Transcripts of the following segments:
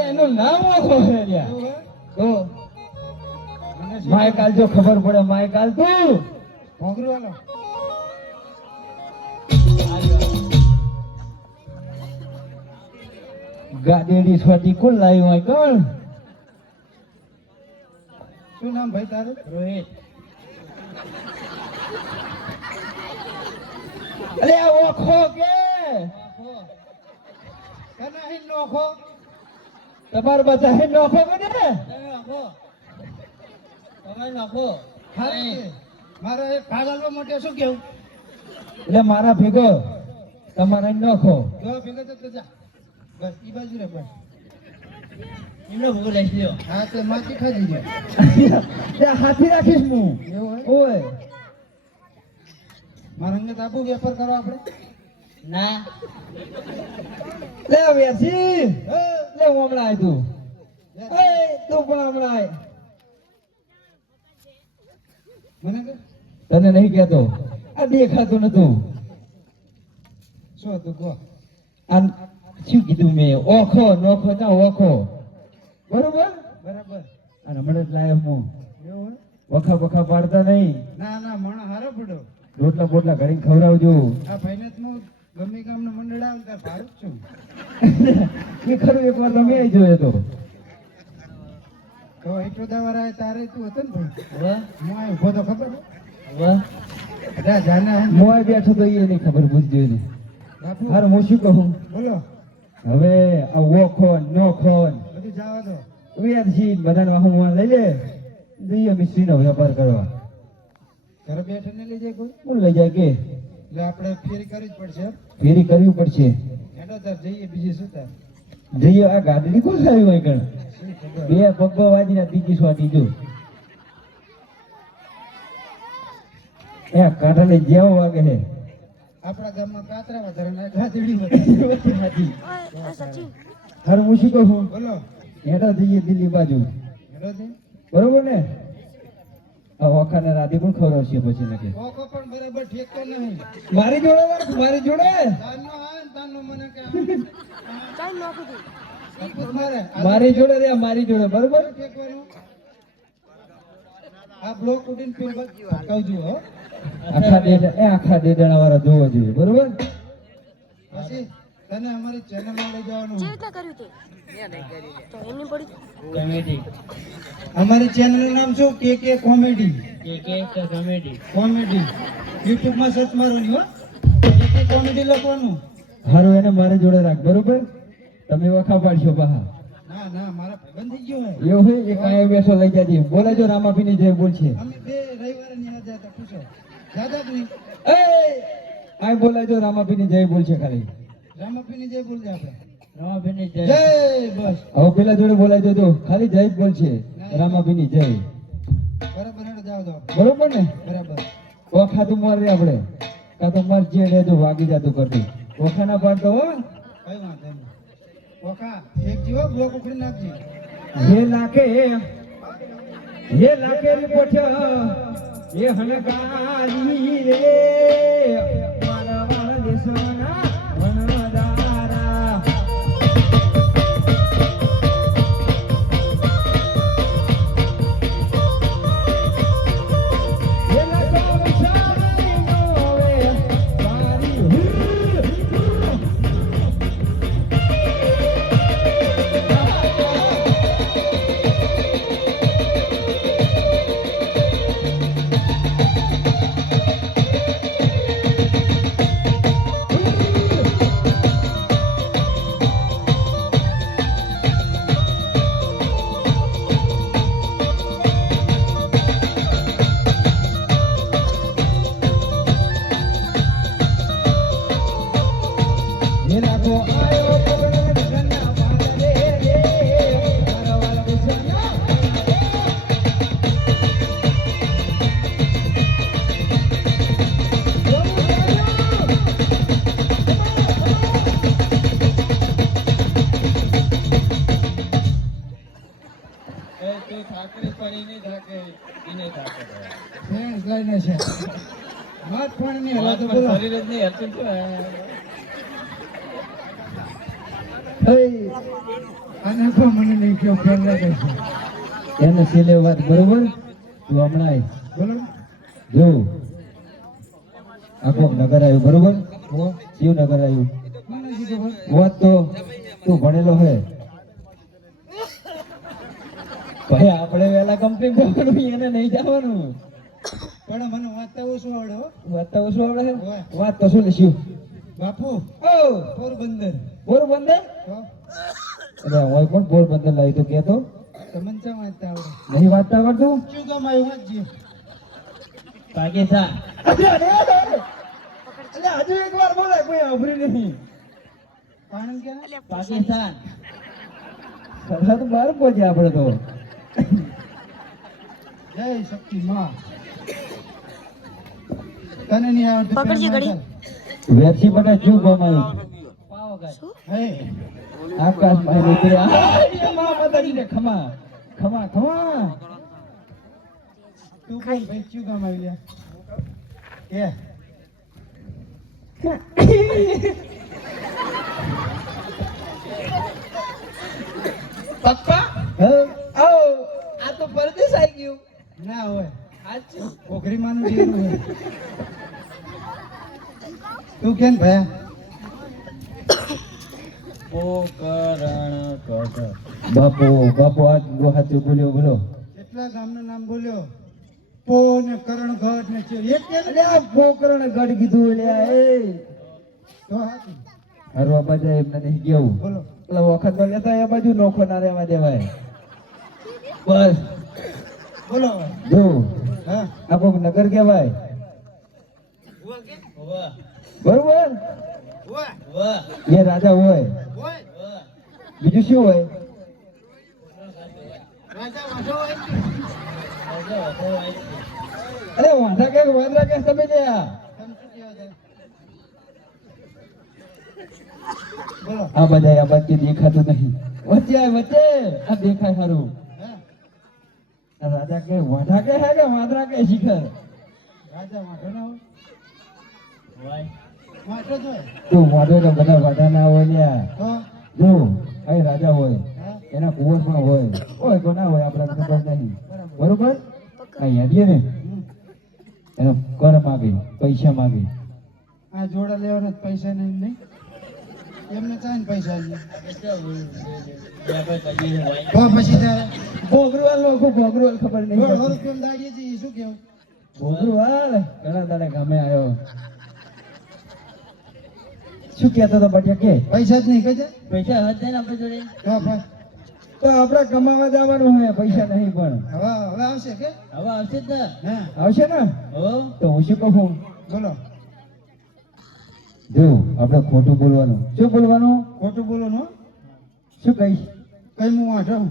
એનું નામ ઓખો છે તો માય કાલ જો ખબર પડે માય કાલ તું ભોગરું હાલો ગાડેડી સ્વાતી કોણ લાવ્યું હોય કોણ શું નામ ભાઈ તારું રોહિત અલે આ ઓખો કે કના હી નોખો તમાર બધા નોખો કે ને નોખો તમે નોખો મારો એક ભાગલવા માટે શું કેવું એટલે મારા ભેગો તમારા નોખો જો ભેગો તો જા બસ ઈ બાજુ રે બસ એમનો ભેગો લઈ લ્યો હા તે માટી ખાધી ગયો તે હાથી રાખીશ હું એવું ઓય મારા અંગે તાબુ વેપાર કરો આપણે ના લે વેસી લે હું હમણાં આય તું એ તું પણ હમણાં આય મને કે તને નહીં કહેતો આ દેખાતું નતું શું હતું કહો આ શું કીધું મેં ઓખો નોખો ના ઓખો બરોબર બરાબર અને હમણાં જ લાયો હું એવું વખા વખા પાડતા નહીં ના ના મણ હારો પડ્યો રોટલા બોટલા ઘડીને ખવડાવજો આ ભાઈને તો હું ગમે ગામનો મંડળ આવે ત્યારે ભાડું જ છું એ ખરું એકવાર તમે આવી જોયો તો તો ઈટોદાવાળા આવે તારે તું હતો ને ભાઈ વાહ હું આ ઉભો તો ખબર વાહ બધા જાના હે મોય બેઠો તો એ નહીં ખબર પૂછજો ને બાપુ હાર હું શું કહું બોલો હવે આ ઓખો નોખો બધું જવા દો વેરજી બધાને વાહું લઈ લે જઈએ મિસ્ત્રીનો વેપાર કરવા ઘરે બેઠે ને લઈ જાય કોઈ કોણ લઈ જાય કે એટલે આપણે ફેરી કરવી જ પડશે ફેરી કરવી પડશે હેડો તાર જઈએ બીજી શું તાર જઈએ આ ગાડી કોણ લાવ્યું હોય કણ શું ખબર બે પગ્ગો વાજીને ત્રીજી સ્વાતી જો એ કાંઠાને જેવો વાગે છે આપણા ગામમાં કાતરા વધારે ને ગાધડી વધારે હાર હું શું કહું બોલો હેઠા જઈએ દિલ્હી બાજુ હેડો છે બરોબર ને આ વખાને રાધી પણ ખવડાવશે પછી નકે કોકો પણ બરાબર ઠેકતો નહીં મારી જોડે રાખ મારી જોડે તારનો આ ને તારનો મને કે ચાલ નાખું તું મારે મારી જોડે રે મારી જોડે બરોબર ઠેકવાનું આ બ્લોક ઉડીને ફીર કહું હો આખા દેડાણા વાળા જોવા જોઈએ બરોબર પછી તને અમારી ચેનલમાં લઈ જવાનું કોમેડી અમારી ચેનલનું નામ શું કે કોમેડી કોમેડી YouTube માં સર્ચ મારવાની હો કે કોમેડી લખવાનું હારું એને મારી જોડે રાખ બરોબર તમે વખા પાડશો પાહા ના ના મારા ભાઈબંધ થઈ ગયો હે એવું હોય એક આયો બેસો લઈ જાજે બોલે જો રામાપીની જય બોલ છે અમે બે રવિવારે નિહાળ જતા પૂછો દાદા તું એ આય બોલે જો રામાપીની જય બોલ છે ખાલી રામાપીની જય બોલજે આપણે રામાપીની જય બસ હવે પેલા જોડે બોલાઈ જો ખાલી જય જ બોલ છે રામાપીની જય બરાબર હેડો જાવ દો બરોબર ને બરાબર ઓખા તું માર રે આપણે કા તો માર જે રે જો વાગી જાતું કરતી ઓખા ના પાડતો હો કઈ વાંધો નહીં ઓકા એક જીવો બ્લોક ઉખડી નાખજી ये लाके रिपोर्टर ये हनकारी रे मारा मारा देशना वनदारा ये लाको विचारी नोवे सारी લઈને છે વાત પણ નહીં હલા તો બોલો આને તો મને નહીં કયો ફેર લાગે છે એને છેલ્લે વાત બરોબર તું હમણાં આય. બોલો જો આખો નગર આવ્યું બરોબર હો શિવ નગર આવ્યું મને કીધું બોલ વાત તો તું ભણેલો હે ભાઈ આપણે વેલા કમ્પ્લીટ કરવાનું એને નહીં જવાનું પણ મને વાંચતા ઓછું આવડે હો વાત તો શું આવડે છે? હોય. વાત તો શું લઈશું બાપુ ઓ પોરબંદર પોરબંદર હો અરે હોય પણ પોરબંદર લાવી તો કેતો તમને ચા વાંચતા આવડે નહીં વાંચતા આવડતું શું કામ આવ્યું વાંચજે પાકિસ્તાન અરે હજુ એક વાર બોલે કોઈ આવરી નહીં આણંદ ક્યાં પાકિસ્તાન સરહદ બહાર પહોંચ્યા આપણે તો જય શક્તિ માં તને નહીં આવડતું પકડજે ઘડી. વેરસી બધા જીવ ગમાયું હે આકાશમાં નીકળ્યા મા માતાજીને ખમા ખમા ખમા તું કોણ ભાઈ શું કામ આવી કે પપ્પા આવો આ તો પરદેશ આવી ગયું ના હોય આજ ઘોઘરી માનું જેવું હોય તું કેમ ભયા બાપુ બાપુ આજ હાથું બોલ્યો બોલો કેટલા ગામનું નામ બોલ્યો પો ને કરણ ઘટ ને છે એક કે અરે આ પોકરણ ગઢ કીધું અલ્યા એ તો હાથી હરવા બાજા એમને નહીં કેવું બોલો પેલા વખત માં લેતા એ બાજુ નોખો ના રહેવા દેવાય બસ બોલો હવે. જો હા આ કોક નગર કહેવાય બરોબર એ રાજા હોય બીજું શું હોય રાજા વાંઢો હોય અરે વાંધા કે વાંદરા કે તમે લ્યા તમે શું કહેવા જાય? બોલો આ બધા આ બાકી દેખાતું નહીં વચ્ચે આય વચ્ચે આ દેખાય સારું હા આ રાજા કે વાંઢા કે હે કે વાંદરા કે શિખર રાજા વાંઢો ના હોય વાંઢો જ હોય તું વાંધો તો બધા વાંઢા ના હોય લ્યા તો જો અહીં રાજા હોય હા એના કુંવરમાં હોય તો ના હોય આપણા ખબર નહીં બરોબર અહીં આવીએ ને હમ. એનો કર માગે પૈસા માગે આ જોડા લેવાના જ પૈસા નહીં નહીં એમને ચાય ને પૈસા નહીં તો પછી તારે ભોગરવાલ નો ભોગરવાલ ખબર નહીં રોડ પડતી. રૂપિયા દાડીએ છીએ શું કેવું ભોગરવાલ ઘણા દાડે ગામે આવ્યો શું કહેતો તો બટિયા કે પૈસા જ નહીં કહેજે પૈસા હતા ને આપણે જોડે તો ભાઈ તો આપણે કમાવા જવાનું હોય પૈસા નહીં પણ હવે હવે આવશે કે હવે આવશે જ ને હા આવશે ને તો હું શું કહું બોલો જો આપણે ખોટું બોલવાનું શું બોલવાનું ખોટું બોલો નો શું કહીશ કઈ હું વાંઢો હું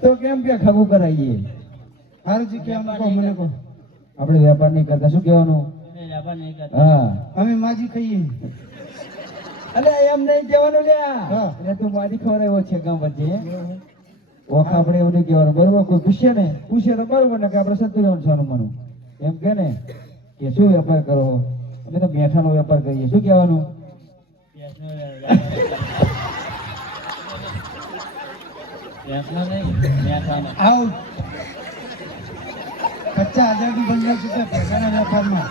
તો કેમ કે ખબું કરાવીએ સારું જી કહેવાનું કહો મને કહો આપણે વેપાર નહીં કરતા શું કહેવાનું હા અમે માજી ખાઈએ અલે એમ નહીં કહેવાનું લ્યા હા. એટલે તું મારી ખવડાવ્યો છે ગામ વચ્ચે ઓખ આપણે એવું નહીં કહેવાનું બરોબર કોઈ પૂછે તો બરોબર ને કે આપણે સત્તુ જવાનું સારું માનું એમ કે ને કે શું વેપાર કરો અમે તો મેઠાનો વેપાર કરીએ શું કહેવાનું આવ 50,000 ની બંગલા છે ભેગાના વેપારમાં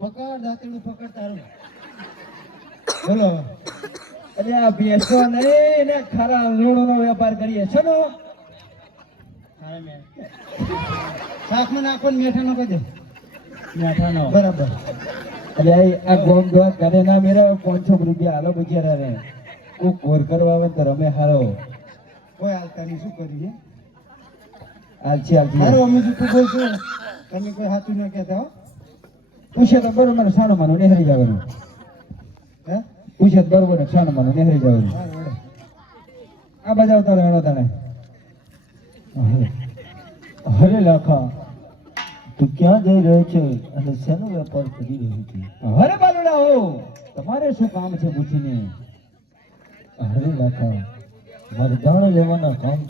પકડ દાંતરડું પકડ તારું બોલો એટલે આ ભેંસો નહીં ને ખરા લોણનો વેપાર કરીએ છે ને શાકમાં નાખો ને મેઠાનો કહેજે મેઠાનો બરાબર એટલે આ ગોમ દોવા કરે ના મેરા 500 રૂપિયા હાલો બિચારા રે કોઈ ઘોર કરવા આવે તો રમે હારો કોઈ હાલતા નહીં શું કરીએ આલસી હારું અમે જૂઠું બોલશું તમે કોઈ સાચું ના કહેતા હો પૂછે તો બરોબર સાણો માનો નેહરી જવાનું હે પૂછે તો બરોબર સાણો માનો નેહરી જવાનું હા વડે આ બધા આવતા રહેવાનો તને હરે લાખા તું ક્યાં જઈ રહ્યો છે અને શેનો વેપાર કરી રહ્યો છે? અરે બાલુડા હો, તમારે શું કામ છે પૂછીને? અરે લાખા, મારે દાણા લેવાના કામ